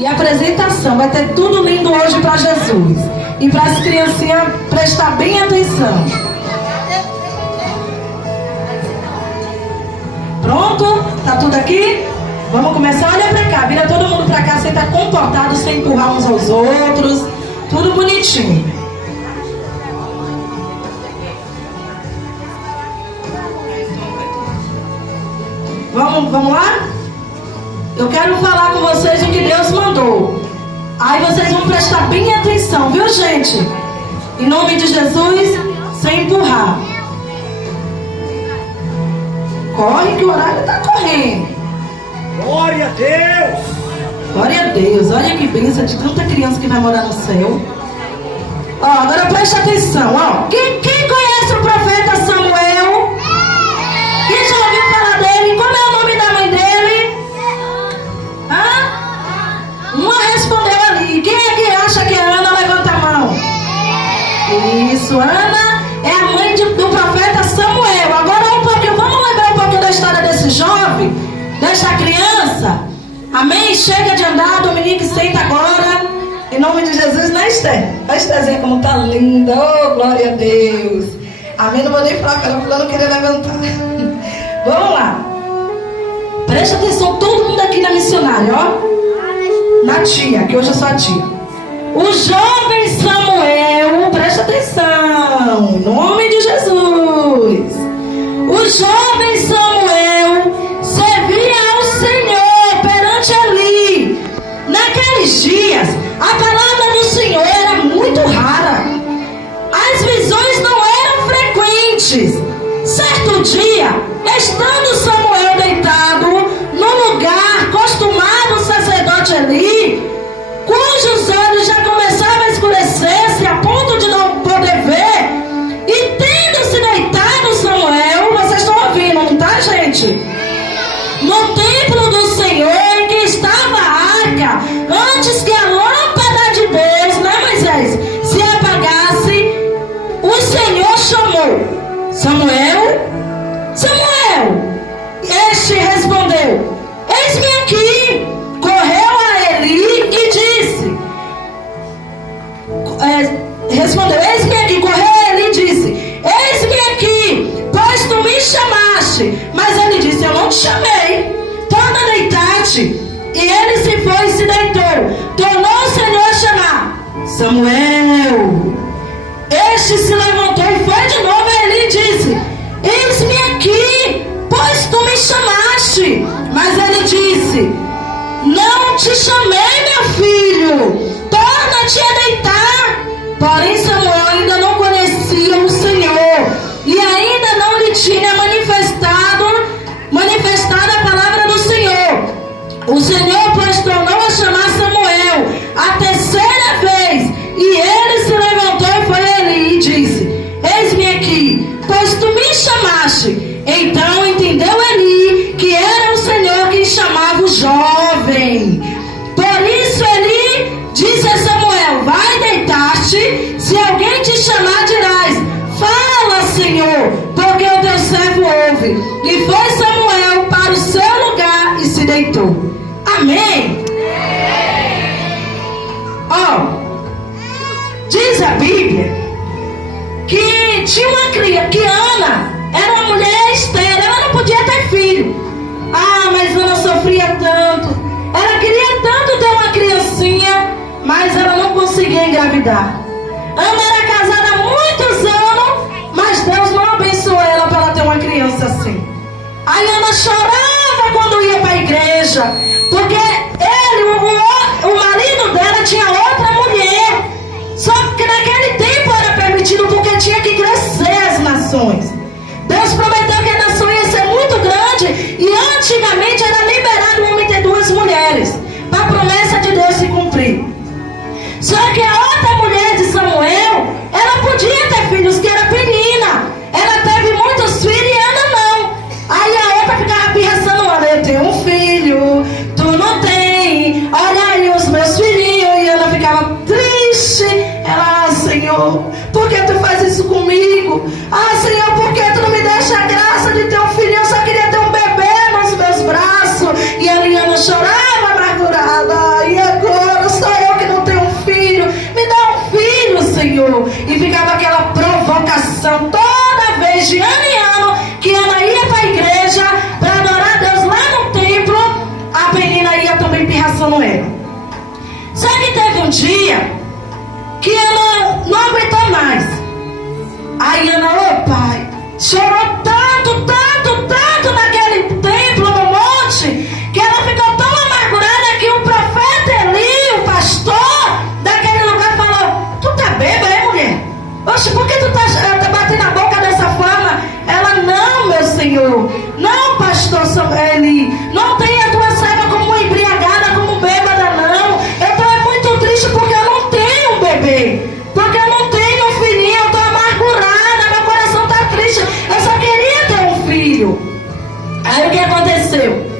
e apresentação. Vai ter tudo lindo hoje para Jesus. E para as criancinhas prestar bem atenção. Pronto? Tá tudo aqui? Vamos começar? Olha pra cá, vira todo mundo pra cá, senta comportado, sem empurrar uns aos outros. Tudo bonitinho. Vamos lá? Eu quero falar com vocês o que Deus mandou. Aí vocês vão prestar bem atenção, viu, gente? Em nome de Jesus, sem empurrar. Corre que o horário tá correndo. Glória a Deus! Glória a Deus. Olha que bênção de tanta criança que vai morar no céu. Ó, agora preste atenção, ó. Quem conhece o profeta Samuel? Quem já ouviu falar dele? Como é o nome da mãe dele? Hã? Uma respondeu ali. Quem é que acha que é Ana? Levanta a mão. Isso, Ana é a mãe do profeta Samuel. Agora um pouquinho, vamos lembrar um pouquinho da história desse jovem, dessa criança. Amém? Chega de andar, Dominique, senta agora. Em nome de Jesus, né, Esther? A Estherzinha como tá linda. Oh, glória a Deus. Amém? Não vou nem falar, ela não queria levantar. Vamos lá. Preste atenção, todo mundo aqui na missionária, ó. Na tia, que hoje eu sou a tia. O jovem Samuel, preste atenção, em nome de Jesus. O jovem Samuel servia ao Senhor perante Eli. Naqueles dias, a palavra do Senhor era muito rara. As visões não eram frequentes. Certo dia, estando Samuel deitado no lugar costumado o sacerdote Eli, cujos olhos já começavam a escurecer-se a ponto de não poder ver, e tendo-se deitado Samuel, vocês estão ouvindo, não tá, gente? No templo do Senhor em que estava a arca, antes que a lâmpada de Deus, né, Moisés, se apagasse, o Senhor chamou: Samuel, Samuel. Este respondeu: eis-me aqui. Correu a Eli e disse, respondeu: eis-me aqui. Correu a Eli e disse: eis-me aqui, pois tu me chamaste. Mas ele disse: eu não te chamei, torna a deitar-te. E ele se foi e se deitou. Tornou o Senhor a chamar: Samuel. Este se levantou e foi de novo a Eli e disse: eis-me aqui, pois tu me chamaste. Mas ele disse: não te chamei, meu filho, torna-te a deitar. Porém Samuel ainda não conhecia o Senhor e ainda não lhe tinha manifestado a palavra do Senhor. O Senhor, pois, tornou a chamar Samuel a terceira vez, e ele se levantou e foi a Eli e disse: eis-me aqui, pois tu me chamaste. Então entendeu Eli que era o Senhor quem chamava o jovem. Por isso Eli disse a Samuel: vai deitar-te, se alguém te chamar dirás: fala, Senhor, porque o teu servo ouve. E foi Samuel para o seu lugar e se deitou. Amém? Diz a Bíblia que tinha uma criança, que Ana era uma mulher estéril, ela não podia ter filho. Mas Ana sofria tanto, ela queria tanto ter uma criancinha, mas ela não conseguia engravidar. Ana era casada há muitos anos, mas Deus não abençoou ela para ela ter uma criança assim. Aí Ana chorava quando ia para a igreja, porque o marido dela tinha outra mulher. Só que naquele tempo era permitido, porque tinha que crescer as nações. Deus prometeu que a nação ia ser muito grande, e antigamente era liberado o homem ter duas mulheres, para a promessa de Deus se cumprir. Só que a outra mulher de Samuel, ela podia ter filhos, que era Penina. Ela teve muitos filhos e Ana não. Aí a outra ficava pirraçando: olha, eu tenho um filho, tu não tem. tradição, toda vez, de ano em ano, que ela ia para a igreja para adorar a Deus lá no templo, a menina ia também pirraçando ela. Só que teve um dia que ela não aguentou mais. Aí Ana, ô pai, chorou tanto naquele templo, no monte, que ela ficou tão amargurada que o profeta Eli, o pastor daquele lugar, falou: tu tá bêbada, hein, mulher? Oxe, por que tu tá batendo a boca dessa forma? Ela: não, meu senhor, não, pastor Eli, não tenha a tua serva como embriagada, como bêbada, não. Eu tô muito triste porque eu não tenho um bebê, porque eu não tenho um filhinho, eu tô amargurada, meu coração tá triste, eu só queria ter um filho. Aí o que aconteceu?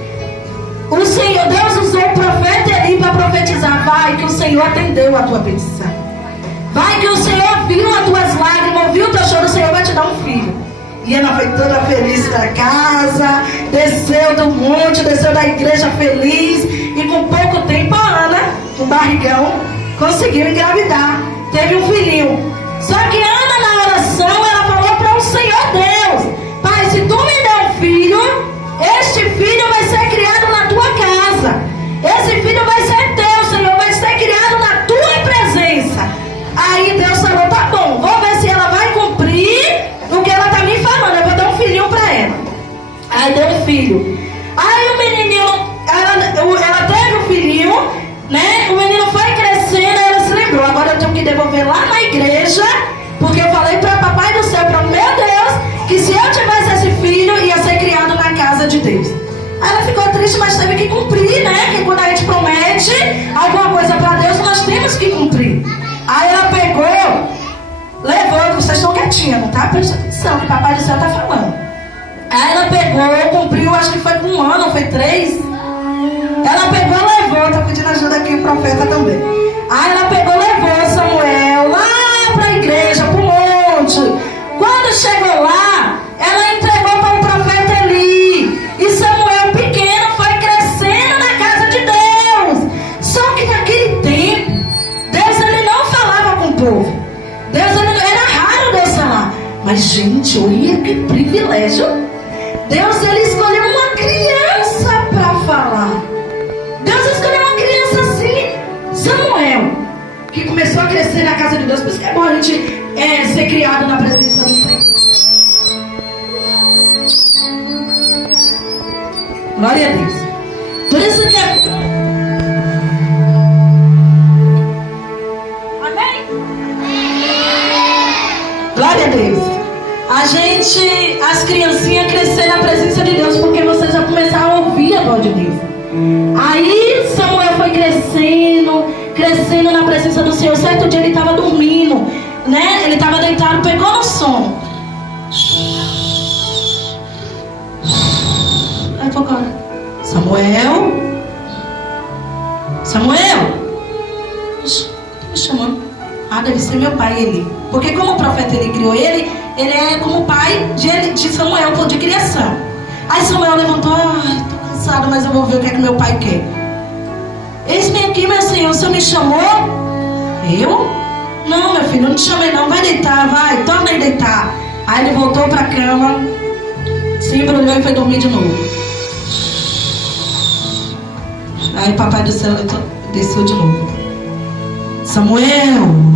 O Senhor, Deus usou o profeta Eli para profetizar: vai que o Senhor atendeu a tua petição, vai que o Senhor viu as tuas lágrimas, ouviu o teu choro, o Senhor vai te dar um filho. E ela foi toda feliz para casa, desceu do monte, desceu da igreja feliz, e com pouco tempo a Ana, com barrigão, conseguiu engravidar, teve um filhinho. Só que Ana, na oração, ela falou para o Senhor Deus: pai, se tu me der um filho, este filho vai ser criado na tua casa, esse filho vai ser teu, Senhor, vai ser criado na tua presença. Aí Deus falou: tá bom, vou ver se ela vai cumprir o que ela tá me falando, eu vou dar um filhinho pra ela. Aí deu um filho. Aí o menininho, ela teve um filhinho, né? O menino foi crescendo, ela se lembrou: agora eu tenho que devolver lá na igreja, porque eu falei para papai do céu, para o meu Deus, que se eu tivesse esse filho, ia ser criado na casa de Deus. Aí ela ficou triste, mas teve que cumprir, né? Que quando a gente promete alguma coisa para Deus, nós temos que cumprir. Aí ela pegou, levou, vocês estão quietinhos, não tá? Presta atenção, que o papai do céu tá falando. Aí ela pegou, cumpriu, acho que foi com 1 ano, foi 3. Ela pegou, levou, tô pedindo ajuda aqui, o profeta também. Aí ela pegou, levou Samuel lá pra igreja, pro monte. Quando chegou lá, ela entregou para o profeta Eli. E Samuel, pequeno, foi crescendo na casa de Deus. Só que naquele tempo, Deus ele não falava com o povo. Deus ele era raro Deus falar. Mas gente, olha que privilégio. Deus ele escolheu uma criança para falar. Deus escolheu uma criança assim, Samuel, que começou a crescer na casa de Deus. Por isso que é bom a gente ser criado na presença do Senhor. Glória a Deus. Por isso que é... Amém? Glória a Deus. A gente, as criancinhas crescer na presença de Deus, porque vocês vão começar a ouvir a voz de Deus. Aí Samuel foi crescendo na presença do Senhor. Certo dia ele estava dormindo, né? Ele estava deitado, pegou no sono. Aí foi agora: Samuel, me chamando. Ah, deve ser meu pai Eli, porque como o profeta Eli criou ele é como pai de Samuel, de criação. Aí Samuel levantou: ai, tô cansado, mas eu vou ver o que é que meu pai quer. Eis-me aqui, meu senhor, o senhor me chamou? Eu? Não, meu filho, eu não te chamei não, vai deitar, vai, torna aí deitar. Aí ele voltou pra cama, se embrulhou e foi dormir de novo. Aí papai do céu desceu de novo: Samuel!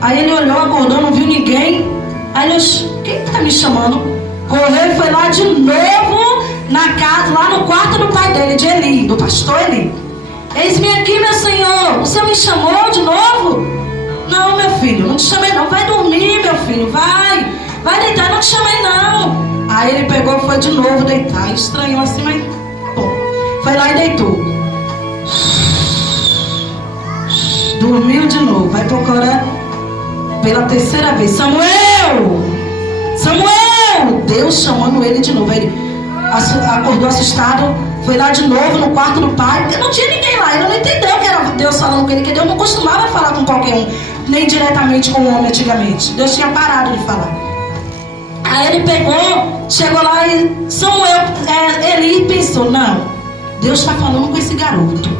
Aí ele olhou, acordou, não viu ninguém. Aí ele: quem tá me chamando? Correu e foi lá de novo na casa, lá no quarto do pai dele, de Eli, do pastor Eli. Eis-me aqui, meu senhor, o senhor me chamou de novo? Não, meu filho, não te chamei não, vai dormir, meu filho, vai deitar, não te chamei não. Aí ele pegou e foi de novo deitar, estranhou assim, mas bom, foi lá e deitou. Dormiu de novo, vai procurar pela terceira vez: Samuel! Deus chamando ele de novo. Aí ele acordou assustado, foi lá de novo no quarto do pai, porque não tinha ninguém lá. Ele não entendeu que era Deus falando com ele, que Deus não costumava falar com qualquer um, nem diretamente com o homem antigamente. Deus tinha parado de falar. Aí ele pegou, chegou lá e Samuel, Eli pensou: não, Deus está falando com esse garoto.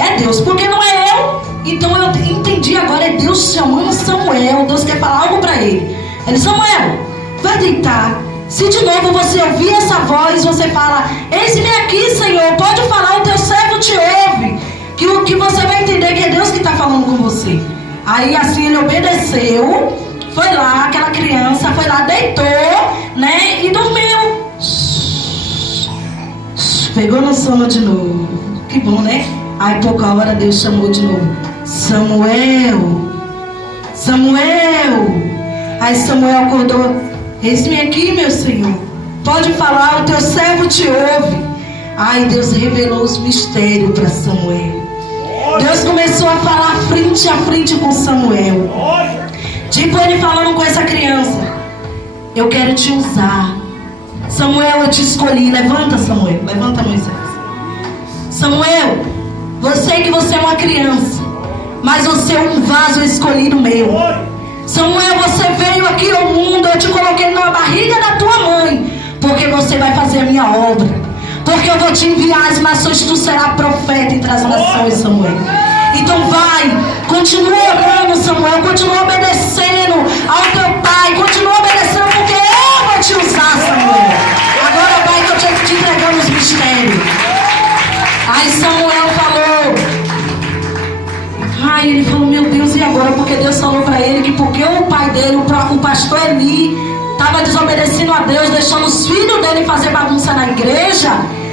é Deus, porque não é eu. Então eu entendi agora, é Deus chamando Samuel. Deus quer falar algo para ele. Ele: Samuel, vai deitar. Se de novo você ouvir essa voz, você fala: eis-me aqui, Senhor, pode falar, o teu servo te ouve. Que você vai entender que é Deus que está falando com você. Aí assim ele obedeceu. Foi lá, aquela criança foi lá, deitou, né, e dormiu. Pegou no sono de novo. Que bom, né? Aí pouca hora Deus chamou de novo: Samuel, Samuel. Aí Samuel acordou: eis-me aqui, meu Senhor, pode falar, o teu servo te ouve. Aí Deus revelou os mistérios para Samuel. Deus começou a falar frente a frente com Samuel. Tipo ele falando com essa criança: eu quero te usar. Samuel, eu te escolhi. Levanta, Samuel. Levanta, Moisés. Samuel, sei que você é uma criança, mas você é um vaso escolhido meu. Samuel, você veio aqui ao mundo, eu te coloquei na barriga da tua mãe, porque você vai fazer a minha obra. Porque eu vou te enviar às nações, tu serás profeta entre as nações, Samuel. Então vai, continua orando, Samuel, continua obedecendo ao teu pai, continua obedecendo, porque eu vou te usar, Samuel. Agora vai que eu estou te entregando os mistérios. Aí Samuel falou, ele falou: meu Deus, e agora? Porque Deus falou para ele que porque o pai dele, o pastor Eli, estava desobedecendo a Deus, deixando os filhos dele fazer bagunça na igreja.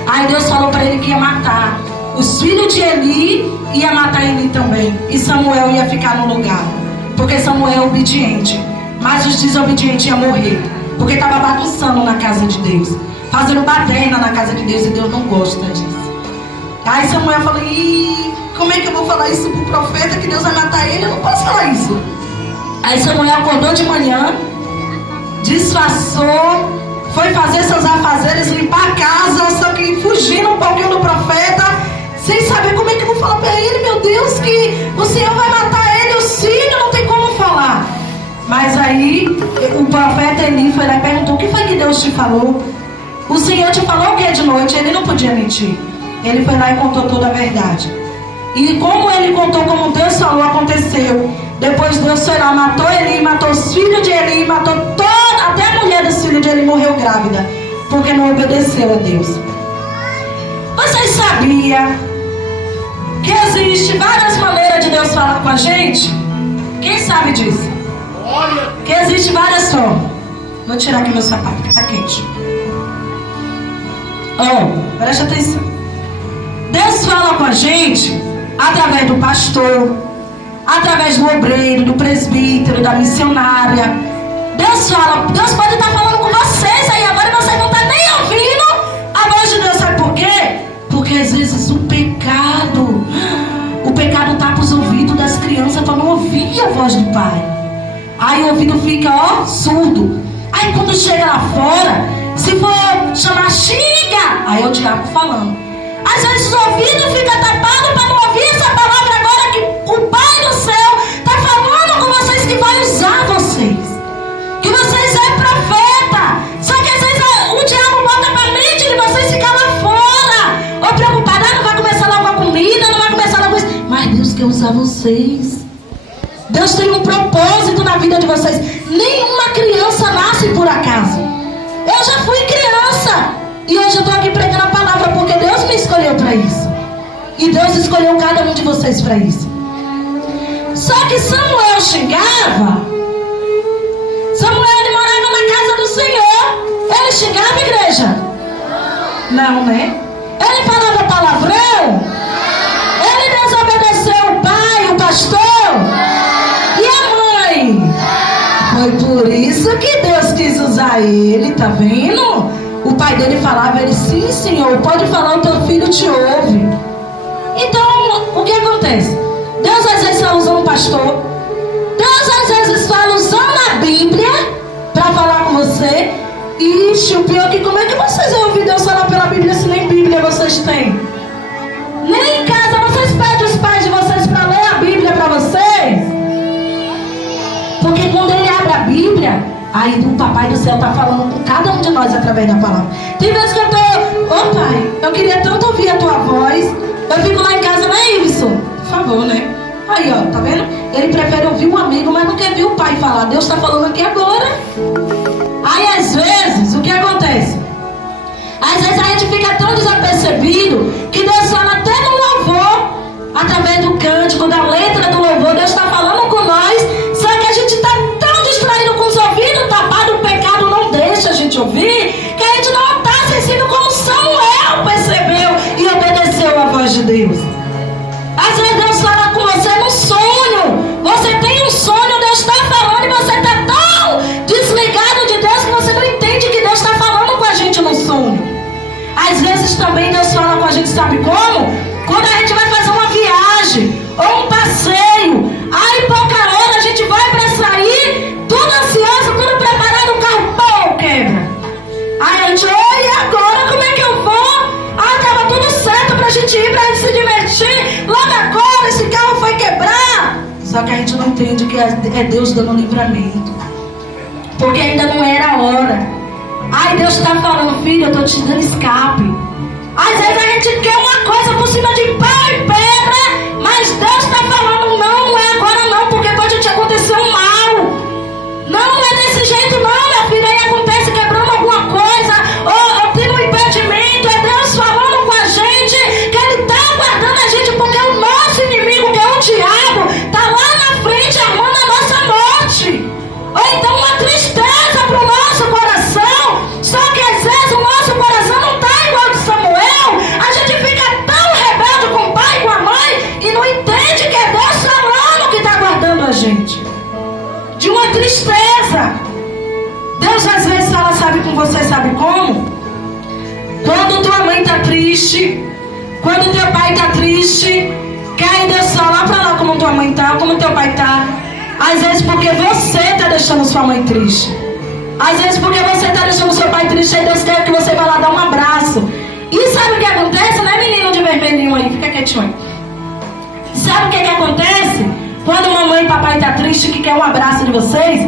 Aí Deus falou para ele que ia matar os filhos de Eli, ia matar Eli também, e Samuel ia ficar no lugar, porque Samuel é obediente, mas os desobedientes iam morrer, porque estava bagunçando na casa de Deus, fazendo baderna na casa de Deus, e Deus não gosta disso. Aí Samuel falou: como é que eu vou falar isso pro profeta, que Deus vai matar ele? Eu não posso falar isso. Aí Samuel acordou de manhã, disfarçou, foi fazer seus afazeres, limpar a casa, só que fugindo um pouquinho do profeta, sem saber como é que eu vou falar para ele. Meu Deus, que o Senhor vai matar ele, os filhos, não tem como falar. Mas aí o profeta Eli foi lá e perguntou: o que foi que Deus te falou? O Senhor te falou o que de noite? Ele não podia mentir. Ele foi lá e contou toda a verdade. E como ele contou, como Deus falou, aconteceu. Depois Deus foi lá, matou Eli, matou os filhos de Eli, matou toda, até a mulher dos filhos de Eli morreu grávida, porque não obedeceu a Deus. Vocês sabiam que existe várias maneiras de Deus falar com a gente? Quem sabe disso? Que existe várias formas. Vou tirar aqui meu sapato, que está quente. Preste atenção. Deus fala com a gente através do pastor, através do obreiro, do presbítero, da missionária. Deus fala, Deus pode estar falando com vocês aí agora, vocês não estão nem ouvindo a voz de Deus. Sabe por quê? Porque às vezes o pecado tapa os ouvidos das crianças para não ouvir a voz do Pai. Aí o ouvido fica surdo. Aí quando chega lá fora, se for chamar, xinga, aí é o diabo falando. Às vezes o ouvido fica tapado para não ouvir essa palavra agora, que o Pai do céu está falando com vocês, que vai usar vocês, que vocês é profeta. Só que às vezes o diabo bota para a mente de vocês ficar lá fora, ou preocupado: não vai começar logo a comida, não vai começar logo isso. Mas Deus quer usar vocês. Deus tem um propósito na vida de vocês. Nenhuma criança nasce por acaso. Eu já fui criança e hoje eu estou aqui pregando a palavra porque Deus me escolheu para isso. E Deus escolheu cada um de vocês para isso. Só que Samuel xingava. Samuel, ele morava na casa do Senhor. Ele xingava, igreja? Não, né? Ele falava palavrão? Ele desobedeceu o pai, o pastor? E a mãe? Foi por isso que Deus quis usar ele, tá vendo? O pai dele falava, ele: sim, Senhor, pode falar, o teu filho te ouve. Então, o que acontece? Deus às vezes está usando o pastor, Deus às vezes fala usando a Bíblia para falar com você. Ixi, o pior é que como é que vocês vão ouvir Deus falar pela Bíblia se nem Bíblia vocês têm? Nem em casa vocês pedem os pais de vocês para ler a Bíblia para vocês? Porque quando ele abre a Bíblia, aí o Papai do Céu está falando com cada um de nós através da palavra. Tem vezes que eu estou: Pai, eu queria tanto ouvir a tua voz. Eu fico lá em casa, né, Iveson? avô, né? Aí, ó, tá vendo? Ele prefere ouvir um amigo, mas não quer ver o pai falar. Deus está falando aqui agora. Aí, às vezes, o que acontece? Às vezes a gente fica tão desapercebido que Deus fala até no louvor, através do cântico, da letra do louvor. Deus está falando com nós, só que a gente está tão distraído com os ouvidos tapados, o pecado não deixa a gente ouvir, que a gente não está sensível como Samuel percebeu e obedeceu a voz de Deus. Às vezes Deus fala com você no sonho. Você tem um sonho, Deus está falando e você está tão desligado de Deus que você não entende que Deus está falando com a gente no sonho. Às vezes também Deus fala com a gente, sabe como? Quando a gente vai fazer uma viagem ou um passeio, aí pouca hora a gente vai para sair, tudo ansioso, tudo preparado, o carro pô, quebra. Aí a gente, e agora como é que eu vou? Ah, estava tudo certo pra gente ir, pra gente se divertir. Logo agora esse carro foi quebrar. Só que a gente não entende que é Deus dando livramento, porque ainda não era a hora. Ai, Deus está falando, filho, eu estou te dando escape. Às vezes a gente quer uma coisa por cima de pau e pedra, mas Deus está falando, não é agora não, porque pode te acontecer um mal. Não é desse jeito não, minha filha. Aí acontece quebrando alguma coisa, ou tendo um impedimento. É Deus falando com a gente, que Ele está aguardando a gente, porque o nosso inimigo, que é o diabo, está lá na frente armando a nossa morte. Ou então uma tristeza para o nosso coração. Só que às vezes o nosso coração não está igual de Samuel. A gente fica tão rebelde com o pai e com a mãe e não entende que é Deus falando que está guardando a gente de uma tristeza. Deus às vezes fala, sabe com você, sabe como? Quando tua mãe está triste, quando teu pai está triste, que aí Deus fala, para lá como tua mãe está, como teu pai está. Às vezes porque você está deixando sua mãe triste. Às vezes porque você está deixando seu pai triste, aí Deus quer que você vá lá dar um abraço. E sabe o que acontece, né, menino de vermelhinho aí? Fica quietinho aí. Sabe o que acontece? Quando mamãe e papai está triste, que quer um abraço de vocês,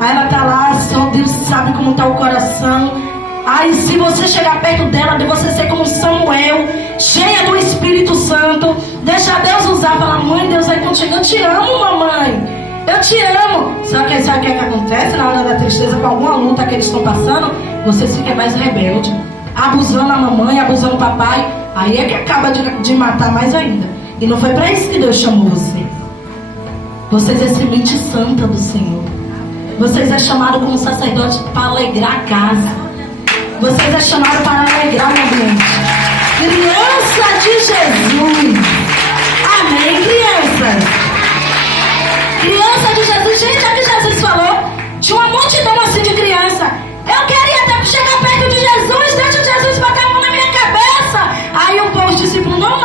aí ela está lá, só Deus sabe como está o coração. Aí se você chegar perto dela, de você ser como Samuel, cheia do Espírito Santo, deixar Deus usar, falar, mãe, Deus vai contigo, eu te amo, mamãe. Eu te amo. Só que sabe o que acontece na hora da tristeza, com alguma luta que eles estão passando? Você fica mais rebelde, abusando a mamãe, abusando o papai. Aí é que acaba de matar mais ainda. E não foi para isso que Deus chamou você. Vocês é semente santa do Senhor. Vocês é chamado como sacerdote para alegrar a casa. Vocês é chamado para alegrar o ambiente. Criança de Jesus. Amém, crianças. Criança de Jesus. Gente, é o que Jesus falou. Tinha uma multidão assim de criança. Eu queria até chegar perto de Jesus. Deixa Jesus botar a mão na minha cabeça. Aí o povo discípulo, não.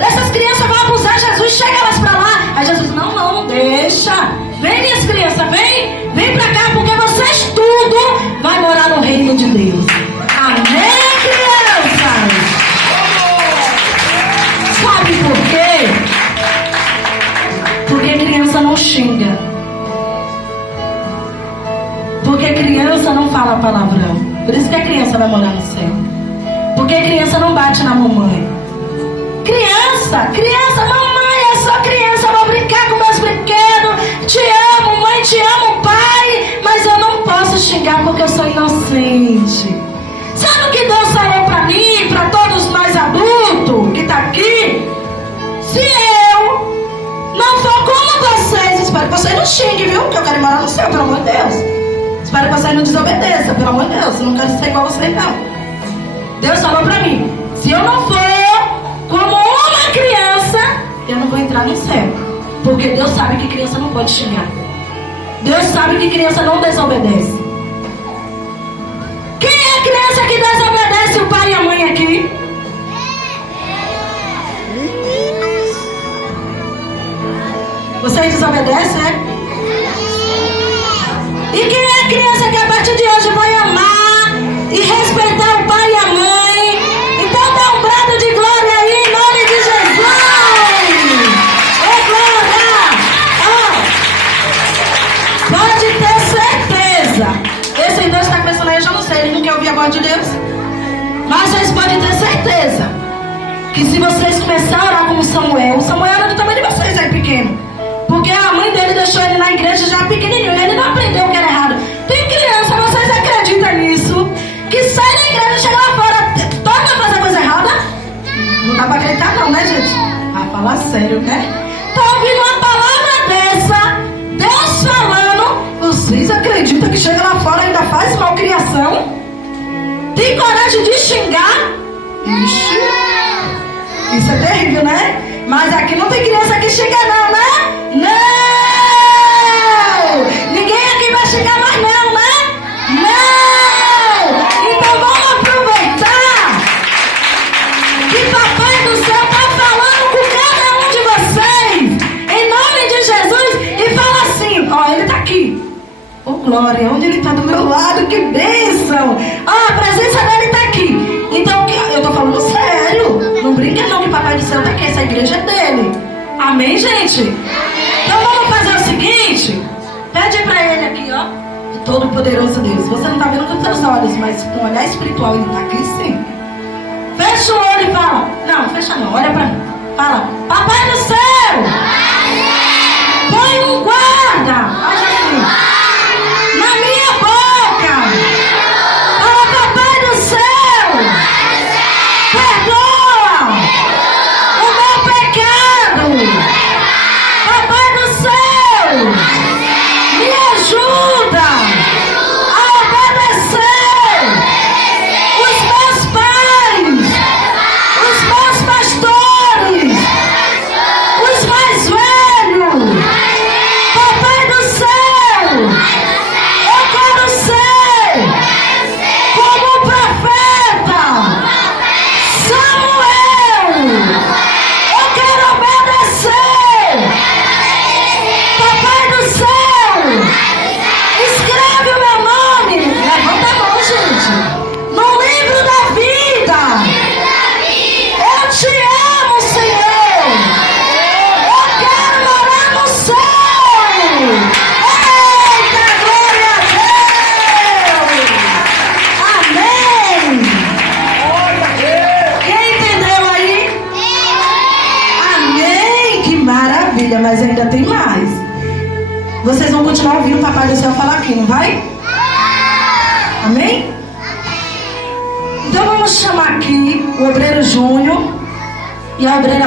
Essas crianças vão abusar Jesus. Chega elas pra lá. Aí Jesus, não, deixa. Vem, minhas crianças, vem pra cá, porque vocês tudo vai morar no reino de Deus. Amém, crianças? Sabe por quê? Porque criança não xinga. Porque criança não fala palavrão. Por isso que a criança vai morar no céu. Porque criança não bate na mamãe. Criança, mamãe, é só criança, eu vou brincar com meus brinquedos. Te amo, mãe, te amo, pai. Mas eu não posso xingar porque eu sou inocente. Sabe o que Deus falou pra mim, pra todos nós adultos que tá aqui? Se eu não for como vocês, espero que vocês não xinguem, viu? Porque eu quero morar no céu, pelo amor de Deus. Espero que vocês não desobedeçam, pelo amor de Deus. Eu não quero ser igual a vocês, não. Deus falou pra mim, se eu não for como uma criança, eu não vou entrar no céu. Porque Deus sabe que criança não pode xingar. Deus sabe que criança não desobedece. Quem é a criança que desobedece o pai e a mãe aqui? Vocês desobedecem, né? E quem é a criança que a partir de hoje vai amar e respeitar o pai e a mãe? Então dá um brado de glória aí, em nome de Jesus! Ô glória! Pode ter certeza. Esse Deus está pensando aí, eu já não sei, ele não quer ouvir a voz de Deus. Mas vocês podem ter certeza que se vocês começarem a orar como Samuel era do tamanho pra acreditar não, né, gente? Ah, falar sério, né? Tá ouvindo uma palavra dessa, Deus falando, vocês acreditam que chega lá fora e ainda faz malcriação? Tem coragem de xingar? Ixi, isso é terrível, né? Mas aqui não tem criança que xinga não, né? Não! Ninguém aqui vai xingar mais não, né? Não! Então vamos aproveitar que Papai do Céu está falando com cada um de vocês, em nome de Jesus, e fala assim, ó, ele está aqui. Oh, glória, onde ele está do meu lado, que bênção! Ó, a presença dele está aqui. Então, eu estou falando sério. Não brinca não que Papai do Céu está aqui, essa igreja é dele. Amém, gente? Então vamos fazer o seguinte. Pede para ele aqui, ó, o Todo-Poderoso Deus. Você não está vendo com os seus olhos, mas com o olhar espiritual ele está aqui sim. Fecha o olho e fala. Não, fecha não, olha para mim. Fala, Papai do Céu, põe um guarda, olha aqui, na minha boca. Fala, Papai do Céu, perdoa o meu pecado. Papai do Céu, me ajuda a obedecer os meus pais, os meus pastores, os mais velhos. Papai do Céu, eu quero ser como o profeta Samuel. Eu quero obedecer. Papai do Céu, escreve o meu nome. Levanta a mão, gente. No livro da vida. Eu te amo, Senhor. Eu quero morar no céu. Eita, glória a Deus. Amém. Glória a Deus! Quem entendeu aí? Amém. Que maravilha, mas ainda tem mais. Vocês vão continuar ouvindo o Papai do Céu falar aqui, não vai? Amém? Então vamos chamar aqui o obreiro Júnior e a obreira